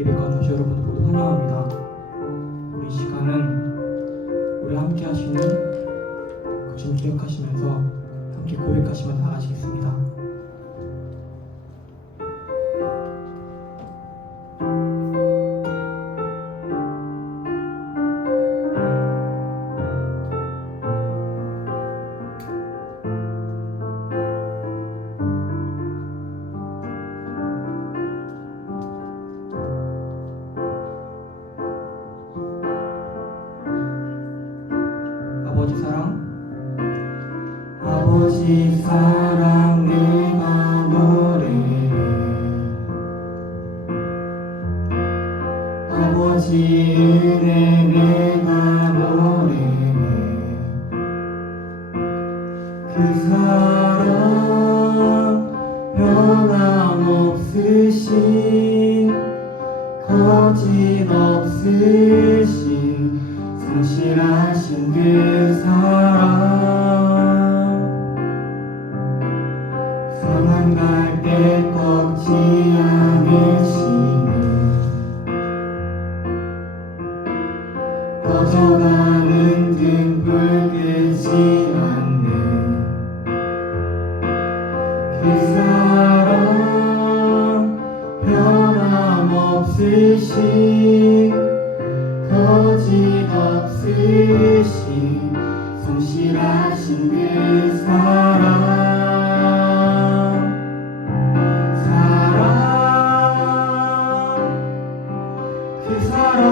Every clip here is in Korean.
예배가 주신 여러분 모두 환영합니다. 우리 시간은 우리 함께 하시는 그 주님 기억하시면서 함께 고백하시며 나아가시겠습니다. 아버지 사랑, 아버지 사랑 내가 노래해. 아버지 은혜 내가 노래해. 그 사랑 변함없으신 거짓없으신 성실하신 그 사랑 상한 갈 때 꺾지 않으시네. 꺼져가는 등불 끄지 않네. 그 사랑 변함없으신 거짓없으신 성실하신 그 사랑 그 사랑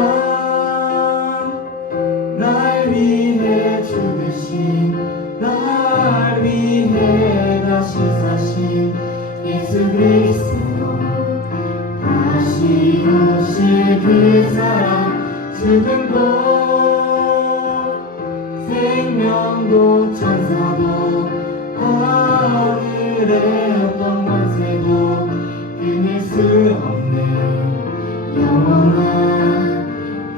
날 위해 죽으신 날 위해 다시 사신 예수 그리스도 다시 오실 그 사랑 죽음도 생명도 천사도 하늘의 어떤 권세도 끊을 수 없는 영원한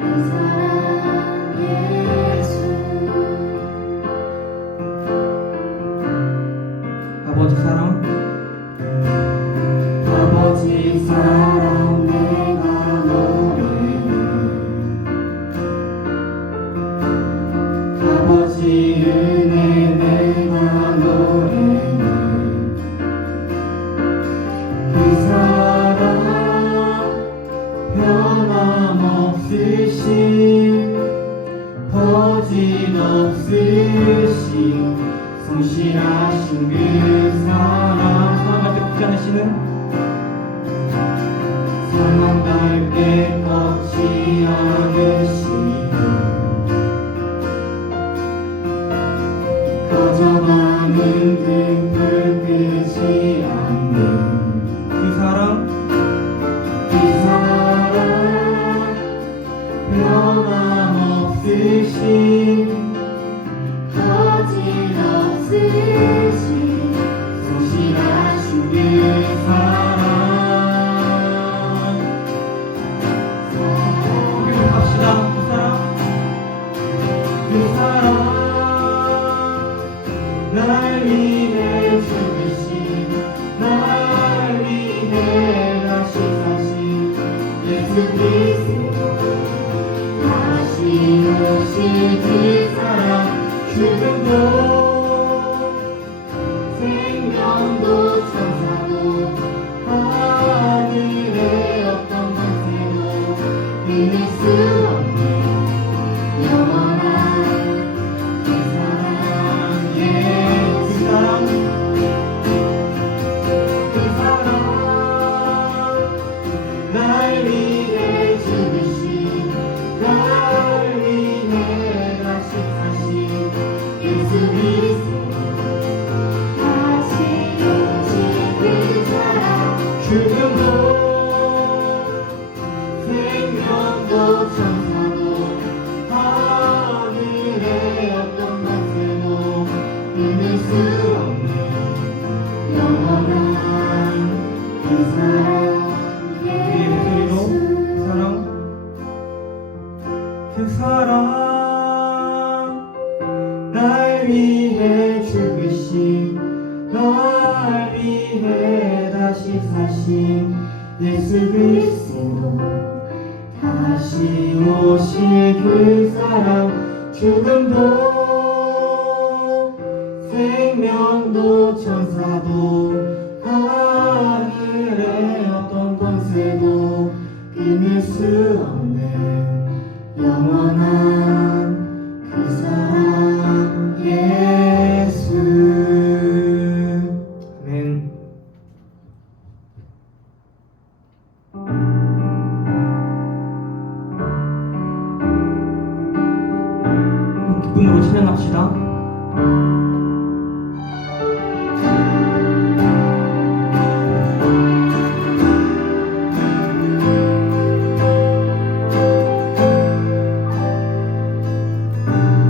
그 사랑 예수. 아버지 사랑, 아버지 사랑 내가 노래해. 아버지 은혜 내가 노래해. 그 사랑 변함없으신 거짓없으신 성실하신 그 사랑 사랑할 때 굳지 않으시는 상한 갈 때 꺾지 않으시는 꺼져가는 등불 끄지 않는 그 사랑 그 사랑 변함없으신 거짓없으신 성실하신 그 사랑 기록합시다. 그 사랑, 날 위해 죽으신 날 위해 다시 사신 예수 그리스도 다시 오실 그 사랑 죽음도 생명도 천사도 하늘의 어떤 권세도 끊을 수 없는 영원한 그 사랑 예수. 그 사랑 날 위해 죽으신 날 위해 다시 사신 예수 그리스도 다시 오실 그 사랑 죽음도 생명도 천사도 하늘의 어떤 권세도 끊을 수 없는 영원한 그 사랑 우리의 목소리로 그 사랑 날 위해 죽으신 날 위해 다시 사신 예수 그리스도 다시 오실 그 사랑 죽음도 생명도 천사도 하늘의 어떤 권세도 끊을 수 없는 영원한 그 사랑 예수. 아멘. 기쁨으로 찬양합시다.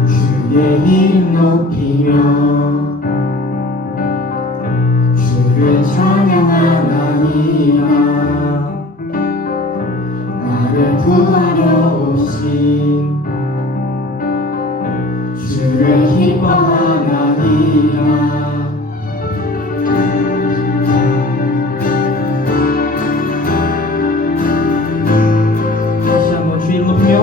주의 이름 높이며 주를 찬양하나이다. 나를 구하러 오신 주를 기뻐하나이다. 다시 한번 주의 이름 높이며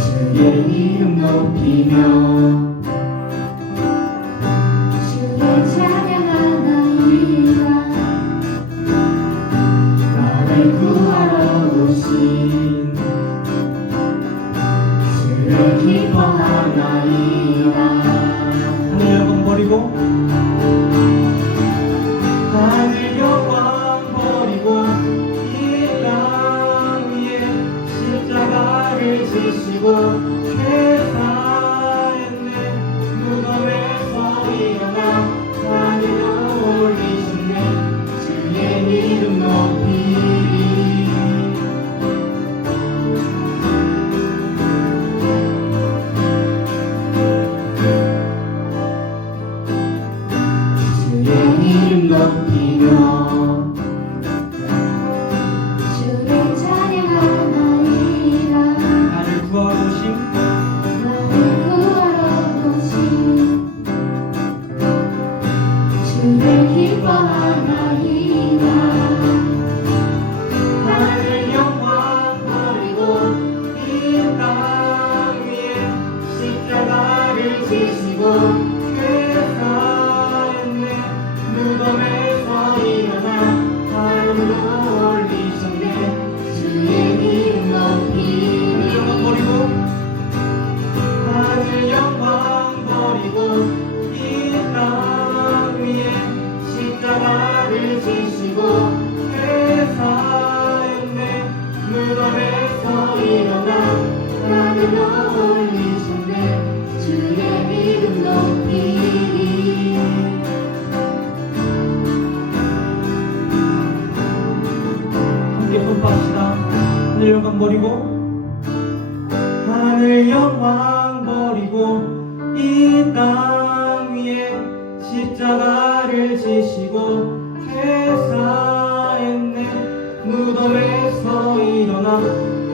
주의 이름 높이며 주를 찬양하나이다. 나를 구하러 오신 주를 기뻐하나이다. 하늘 영광 버리고 하늘 영광 버리고 이 땅 위에 십자가를 지시고 죄사했네. 무덤에서 일어나 하늘로 올리셨네. 주의 이름 높이리. 주의 이름 높이며 주를 찬양하나이다. 나를 구하러 오신 나를 구하러 오신 주를 기뻐하나이다. 하늘 영광 버리고 이 땅 위에 십자가를 지시고 죄사했네. 무덤에서 일어나 하늘로 올리셨네. 주의 이름 높이리. 영광 버리고 하늘 영광 버리고 이 땅 위에 십자가를 지시고 죄사했네. 무덤에서 일어나 하늘로 올리셨네. 주의 이름 높이리. 함께 선포합시다. 하늘 영광 버리고 하늘 영광 버리고 이 땅 위에 십자가를 지시고 죄사했네. 무덤에서 일어나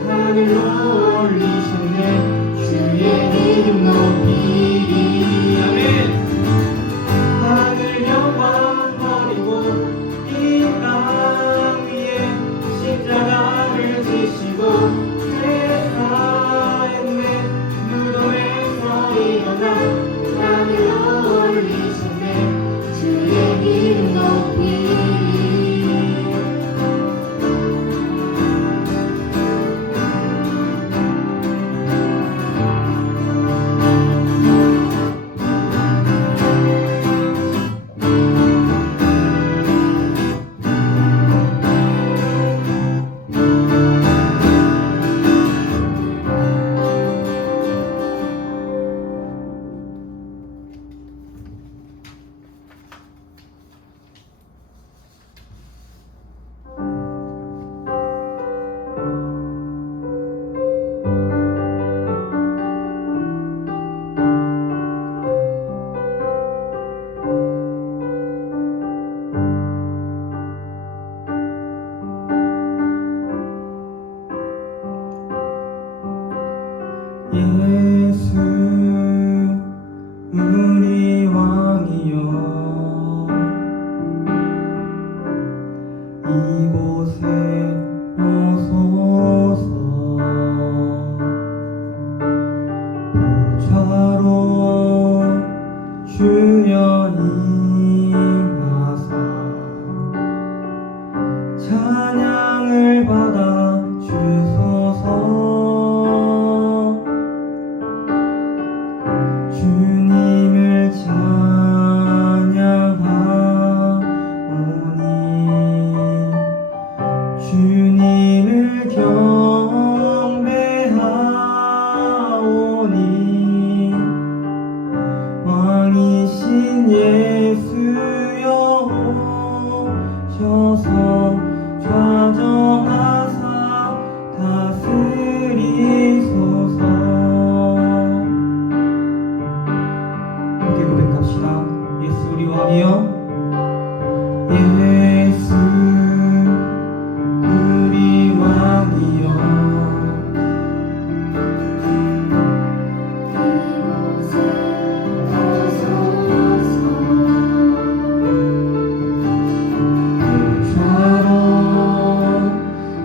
하늘로 올리셨네. 주의 이름 높이리. 아멘. 하늘 영광 버리고 이 땅 위에 십자가를 지시고 죄사했네. 무덤에서 일어나 하늘로 올리셨네. 주의 이름 높이리. 오셔서 좌정하사 다스리소서. 함께 고백합시다. 예수 우리 왕이여, 예수 우리 왕이여, 이곳에 오소서. 자로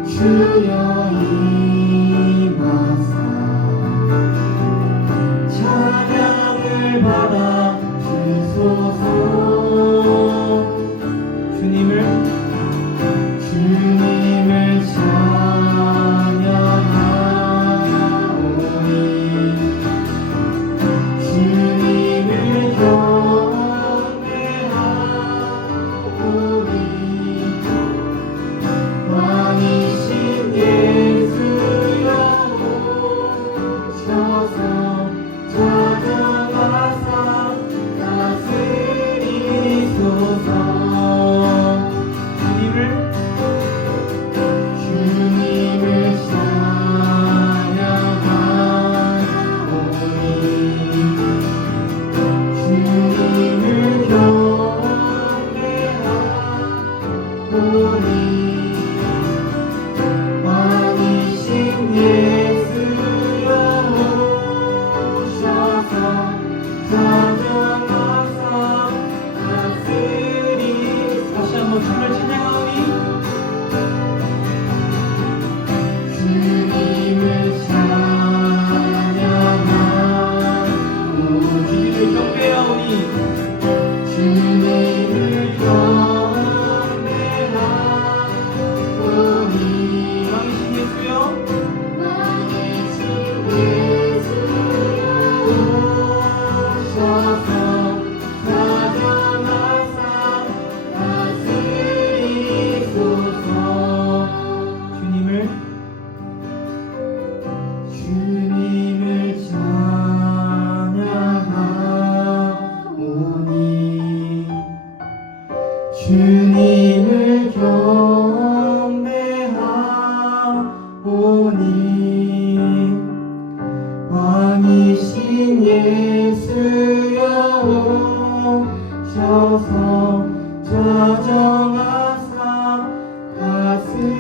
주여 임하사 찬양을 받아 주소서. 주님을 찬양하오니 주님을 경배하오니 왕이신 예수여 오셔서 좌정하사 다스리소서. 주님을 찬양하오니 주님을 경배하오니 왕이신 예수여 오셔서 좌정하사 다스리소서. 다시 한번 주님을 찬양하오니 주님을 찬양하오니 주님을 경배하오니 주님을 경배하오니 왕이신 예수여, 왕이신 예수여 오셔서 좌정하사 다스리소서. 주님을 찬양하오니 주님을 경배하오니 왕이신 예수여 오셔서 좌정하사 다스리소서.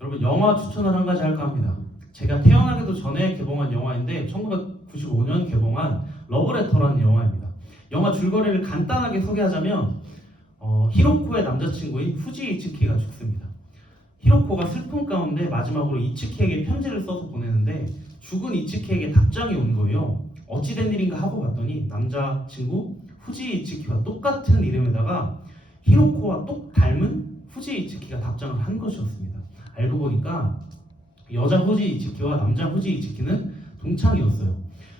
여러분, 영화 추천을 한 가지 할까 합니다. 제가 태어나기도 전에 개봉한 영화인데 1995년 개봉한 러브레터라는 영화입니다. 영화 줄거리를 간단하게 소개하자면 히로코의 남자친구인 후지 이츠키가 죽습니다. 히로코가 슬픔 가운데 마지막으로 이츠키에게 편지를 써서 보내는데 죽은 이츠키에게 답장이 온 거예요. 어찌된 일인가 하고 봤더니 남자친구 후지 이츠키와 똑같은 이름에다가 히로코와 똑 닮은 후지 이츠키가 답장을 한 것이었습니다. 알고 보니까 여자 후지 이츠키와 남자 후지 이츠키는 동창이었어요.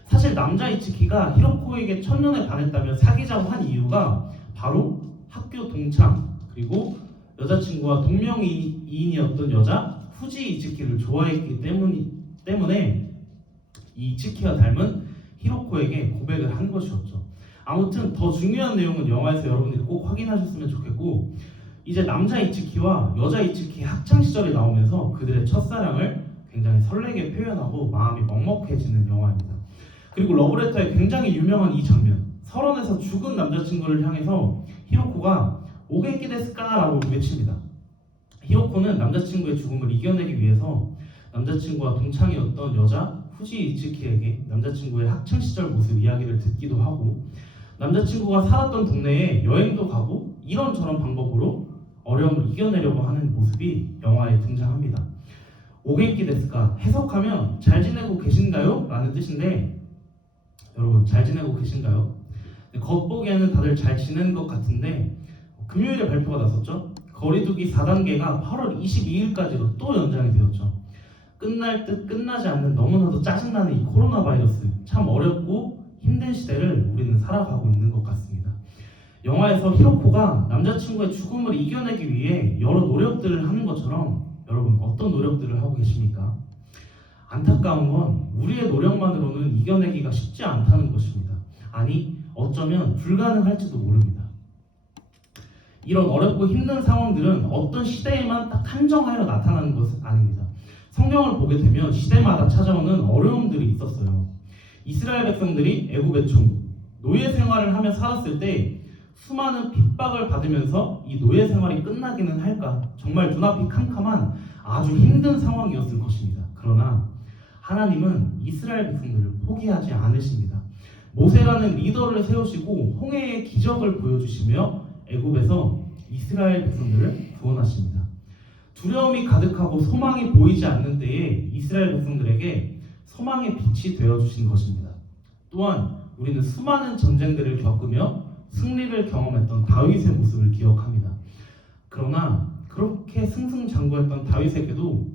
사실 남자 이츠키가 히로코에게 첫눈에 반했다면 사귀자고 한 이유가 바로 학교 동창 그리고 여자친구와 동명이인이었던 여자 후지 이츠키를 좋아했기 때문에 이 이츠키와 닮은 히로코에게 고백을 한 것이었죠. 아무튼 더 중요한 내용은 영화에서 여러분들이 꼭 확인하셨으면 좋겠고, 이제 남자 이츠키와 여자 이츠키의 학창 시절이 나오면서 그들의 첫사랑을 굉장히 설레게 표현하고 마음이 먹먹해지는 영화입니다. 그리고 러브레터에 굉장히 유명한 이 장면, 설원에서 죽은 남자친구를 향해서 히로코가 오겐키 데스까라고 외칩니다. 히로코는 남자친구의 죽음을 이겨내기 위해서 남자친구와 동창이었던 여자 후지 이츠키에게 남자친구의 학창 시절 모습 이야기를 듣기도 하고, 남자친구가 살았던 동네에 여행도 가고 이런저런 방법으로 어려움을 이겨내려고 하는 모습이 영화에 등장합니다. 오겐키 데스까 해석하면 잘 지내고 계신가요? 라는 뜻인데, 여러분 잘 지내고 계신가요? 겉보기에는 다들 잘 지내는 것 같은데 금요일에 발표가 났었죠. 거리두기 4단계가 8월 22일까지로 또 연장이 되었죠. 끝날 듯 끝나지 않는 너무나도 짜증나는 이 코로나 바이러스, 참 어렵고 힘든 시대를 우리는 살아가고 있는 것 같습니다. 영화에서 히로코가 남자친구의 죽음을 이겨내기 위해 여러 노력들을 하는 것처럼 여러분 어떤 노력들을 하고 계십니까? 안타까운 건 우리의 노력만으로는 이겨내기가 쉽지 않다는 것입니다. 아니, 어쩌면 불가능할지도 모릅니다. 이런 어렵고 힘든 상황들은 어떤 시대에만 딱 한정하여 나타나는 것은 아닙니다. 성경을 보게 되면 시대마다 찾아오는 어려움들이 있었어요. 이스라엘 백성들이 애굽의 노예 생활을 하며 살았을 때 수많은 핍박을 받으면서 이 노예 생활이 끝나기는 할까? 정말 눈앞이 캄캄한 아주 힘든 상황이었을 것입니다. 그러나 하나님은 이스라엘 백성들을 포기하지 않으십니다. 모세라는 리더를 세우시고 홍해의 기적을 보여주시며 애굽에서 이스라엘 백성들을 구원하십니다. 두려움이 가득하고 소망이 보이지 않는 때에 이스라엘 백성들에게 소망의 빛이 되어주신 것입니다. 또한 우리는 수많은 전쟁들을 겪으며 승리를 경험했던 다윗의 모습을 기억합니다. 그러나 그렇게 승승장구했던 다윗에게도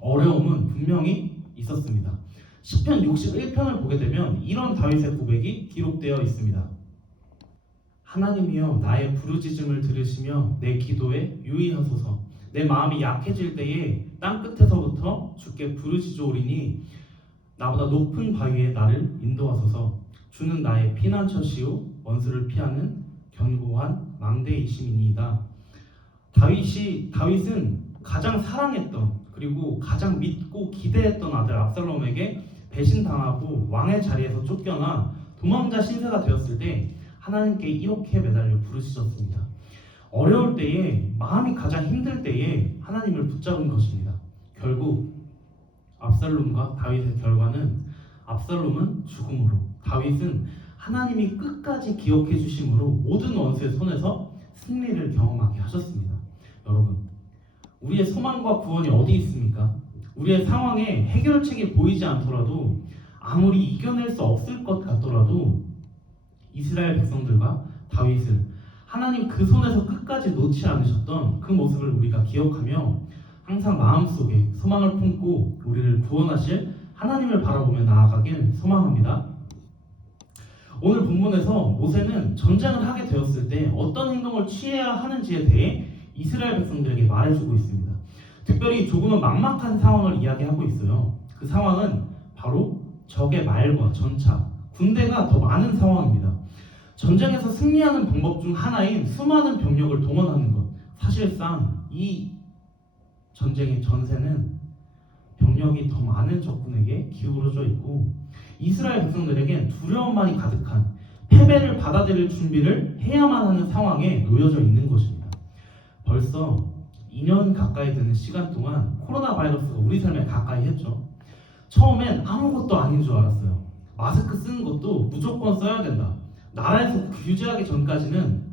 어려움은 분명히 있었습니다. 시편 61편을 보게 되면 이런 다윗의 고백이 기록되어 있습니다. 하나님이여 나의 부르짖음을 들으시며 내 기도에 유의하소서. 내 마음이 약해질 때에 땅 끝에서부터 주께 부르짖으오리니 나보다 높은 바위에 나를 인도하소서. 주는 나의 피난처시요 원수를 피하는 견고한 망대이심이니이다. 다윗은 가장 사랑했던 그리고 가장 믿고 기대했던 아들 압살롬에게 배신당하고 왕의 자리에서 쫓겨나 도망자 신세가 되었을 때 하나님께 이렇게 매달려 부르짖었습니다. 어려울 때에 마음이 가장 힘들 때에 하나님을 붙잡은 것입니다. 결국 압살롬과 다윗의 결과는 압살롬은 죽음으로, 다윗은 하나님이 끝까지 기억해 주심으로 모든 원수의 손에서 승리를 경험하게 하셨습니다. 여러분, 우리의 소망과 구원이 어디 있습니까? 우리의 상황에 해결책이 보이지 않더라도 아무리 이겨낼 수 없을 것 같더라도 이스라엘 백성들과 다윗을 하나님 그 손에서 끝까지 놓지 않으셨던 그 모습을 우리가 기억하며 항상 마음속에 소망을 품고 우리를 구원하실 하나님을 바라보며 나아가길 소망합니다. 오늘 본문에서 모세는 전쟁을 하게 되었을 때 어떤 행동을 취해야 하는지에 대해 이스라엘 백성들에게 말해주고 있습니다. 특별히 조금은 막막한 상황을 이야기하고 있어요. 그 상황은 바로 적의 말과 전차, 군대가 더 많은 상황입니다. 전쟁에서 승리하는 방법 중 하나인 수많은 병력을 동원하는 것. 사실상 이 전쟁의 전세는 병력이 더 많은 적군에게 기울어져 있고 이스라엘 백성들에겐 두려움만이 가득한 패배를 받아들일 준비를 해야만 하는 상황에 놓여져 있는 것입니다. 벌써 2년 가까이 되는 시간 동안 코로나 바이러스가 우리 삶에 가까이 했죠. 처음엔 아무것도 아닌 줄 알았어요. 마스크 쓰는 것도 무조건 써야 된다. 나라에서 규제하기 전까지는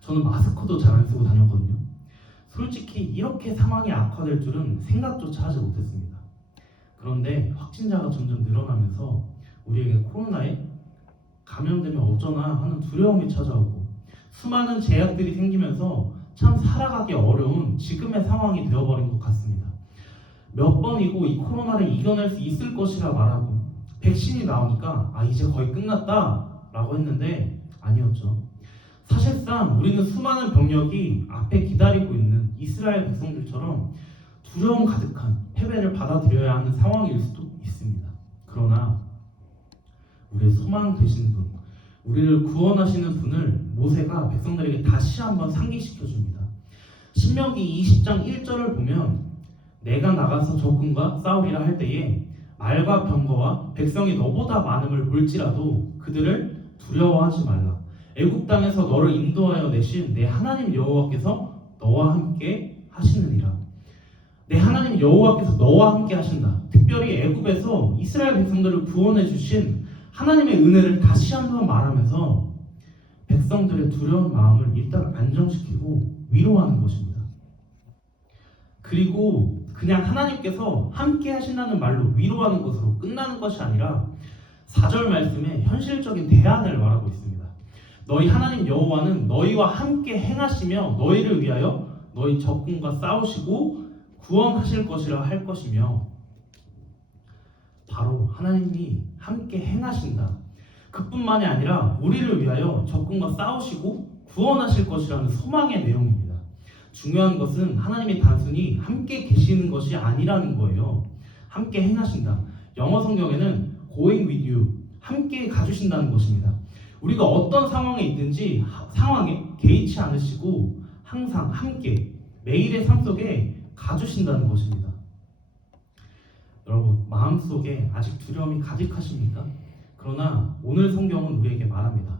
저는 마스크도 잘 안 쓰고 다녔거든요. 솔직히 이렇게 상황이 악화될 줄은 생각조차 하지 못했습니다. 그런데 확진자가 점점 늘어나면서 우리에게 코로나에 감염되면 어쩌나 하는 두려움이 찾아오고 수많은 제약들이 생기면서 참 살아가기 어려운 지금의 상황이 되어버린 것 같습니다. 몇 번이고 이 코로나를 이겨낼 수 있을 것이라 말하고 백신이 나오니까 이제 거의 끝났다 라고 했는데 아니었죠. 사실상 우리는 수많은 병력이 앞에 기다리고 있는 이스라엘 백성들처럼 두려움 가득한 패배를 받아들여야 하는 상황일 수도 있습니다. 그러나 우리의 소망 되신 분, 우리를 구원하시는 분을 모세가 백성들에게 다시 한번 상기시켜 줍니다. 신명기 20장 1절을 보면 내가 나가서 적군과 싸우리라 할 때에 말과 병거와 백성이 너보다 많음을 볼지라도 그들을 두려워하지 말라. 애굽 땅에서 너를 인도하여 내신 내 하나님 여호와께서 너와 함께 하시느니라. 내 하나님 여호와께서 너와 함께 하신다. 특별히 애굽에서 이스라엘 백성들을 구원해 주신 하나님의 은혜를 다시 한번 말하면서 백성들의 두려운 마음을 일단 안정시키고 위로하는 것입니다. 그리고 그냥 하나님께서 함께 하신다는 말로 위로하는 것으로 끝나는 것이 아니라 4절 말씀에 현실적인 대안을 말하고 있습니다. 너희 하나님 여호와는 너희와 함께 행하시며 너희를 위하여 너희 적군과 싸우시고 구원하실 것이라 할 것이며 바로 하나님이 함께 행하신다. 그뿐만이 아니라 우리를 위하여 적군과 싸우시고 구원하실 것이라는 소망의 내용입니다. 중요한 것은 하나님이 단순히 함께 계시는 것이 아니라는 거예요. 함께 행하신다. 영어 성경에는 going with you, 함께 가주신다는 것입니다. 우리가 어떤 상황에 있든지 상황에 개의치 않으시고 항상 함께 매일의 삶 속에 가주신다는 것입니다. 여러분, 마음속에 아직 두려움이 가득하십니까? 그러나 오늘 성경은 우리에게 말합니다.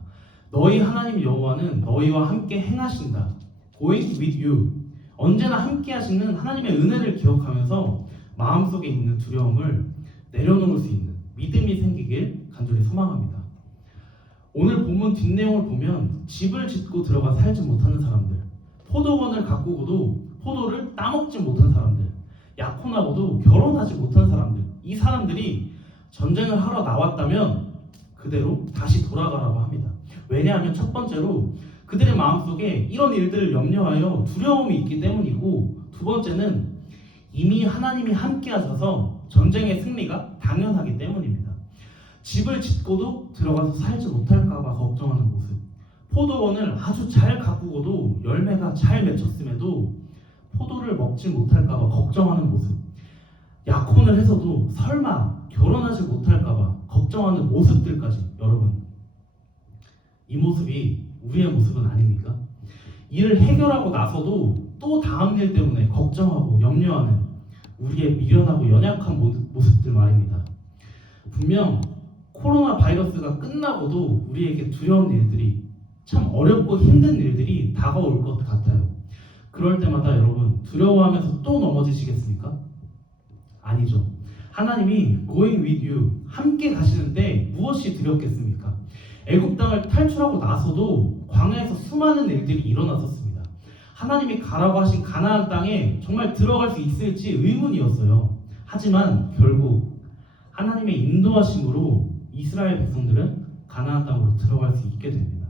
너희 하나님 여호와는 너희와 함께 행하신다. going with you. 언제나 함께 하시는 하나님의 은혜를 기억하면서 마음속에 있는 두려움을 내려놓을 수 있는 믿음이 생기길 간절히 소망합니다. 오늘 본문 뒷내용을 보면 집을 짓고 들어가 살지 못하는 사람들, 포도원을 가꾸고도 포도를 따먹지 못한 사람들, 약혼하고도 결혼하지 못한 사람들, 이 사람들이 전쟁을 하러 나왔다면 그대로 다시 돌아가라고 합니다. 왜냐하면 첫 번째로 그들의 마음속에 이런 일들을 염려하여 두려움이 있기 때문이고, 두 번째는 이미 하나님이 함께 하셔서 전쟁의 승리가 당연하기 때문입니다. 집을 짓고도 들어가서 살지 못할까봐 걱정하는 모습, 포도원을 아주 잘 가꾸고도 열매가 잘 맺혔음에도 포도를 먹지 못할까봐 걱정하는 모습, 약혼을 해서도 설마 결혼하지 못할까봐 걱정하는 모습들까지, 여러분, 이 모습이 우리의 모습은 아닙니까? 이를 해결하고 나서도 또 다음 일 때문에 걱정하고 염려하는 우리의 미련하고 연약한 모습들 말입니다. 분명 코로나 바이러스가 끝나고도 우리에게 두려운 일들이, 참 어렵고 힘든 일들이 다가올 것 같아요. 그럴 때마다 여러분, 두려워하면서 또 넘어지시겠습니까? 아니죠. 하나님이 going with you, 함께 가시는데 무엇이 두렵겠습니까? 애굽 땅을 탈출하고 나서도 광야에서 수많은 일들이 일어났었습니다. 하나님이 가라고 하신 가나안 땅에 정말 들어갈 수 있을지 의문이었어요. 하지만 결국 하나님의 인도하심으로 이스라엘 백성들은 가나안 땅으로 들어갈 수 있게 됩니다.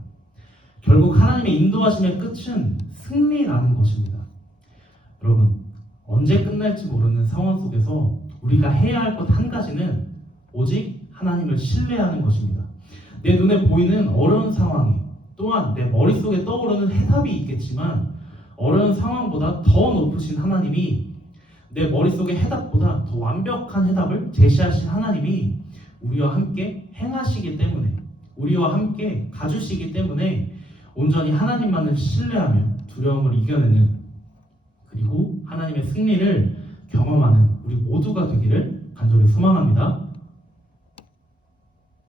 결국 하나님의 인도하심의 끝은 승리라는 것입니다. 여러분, 언제 끝날지 모르는 상황 속에서 우리가 해야 할 것 한 가지는 오직 하나님을 신뢰하는 것입니다. 내 눈에 보이는 어려운 상황이, 또한 내 머릿속에 떠오르는 해답이 있겠지만, 어려운 상황보다 더 높으신 하나님이, 내 머릿속의 해답보다 더 완벽한 해답을 제시하신 하나님이 우리와 함께 행하시기 때문에, 우리와 함께 가주시기 때문에 온전히 하나님만을 신뢰하며 두려움을 이겨내는, 그리고 하나님의 승리를 경험하는 우리 모두가 되기를 간절히 소망합니다.